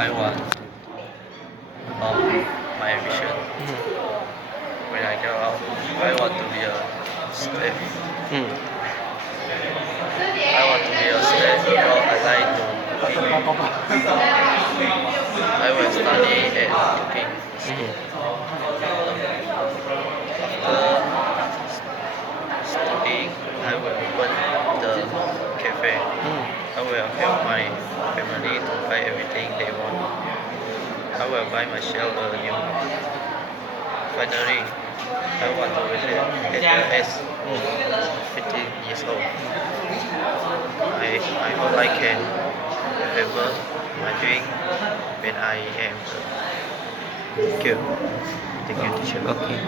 I want my ambition. When I grow up, I want to be a slave. I want to be a slave because I like to cooking. I will study at cooking school. After studying, I will open the cafe. I will help my family to buy everything they want. I will buy myself a new. Finally, I want to retire at age 15 years old. I hope I can remember my dream when I am. Thank you. Thank you, teacher. Okay.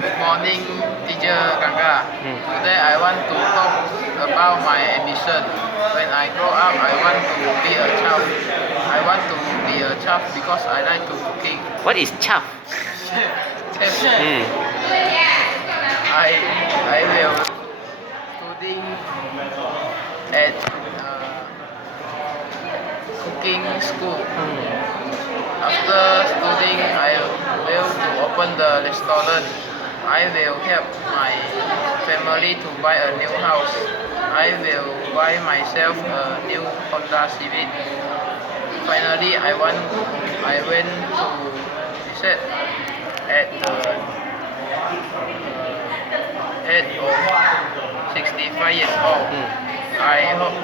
Good morning, teacher Ganga. Today I want to talk about my ambition. When I grow up, I want to be a chef. I want to be a chef because I like to cooking. What is chef? Chef. I will studying at cooking school. After studying, I will to open the restaurant. I will help my family to buy a new house. I will buy myself a new Honda Civic. Finally, I went to visit at the age of 65 years old. I hope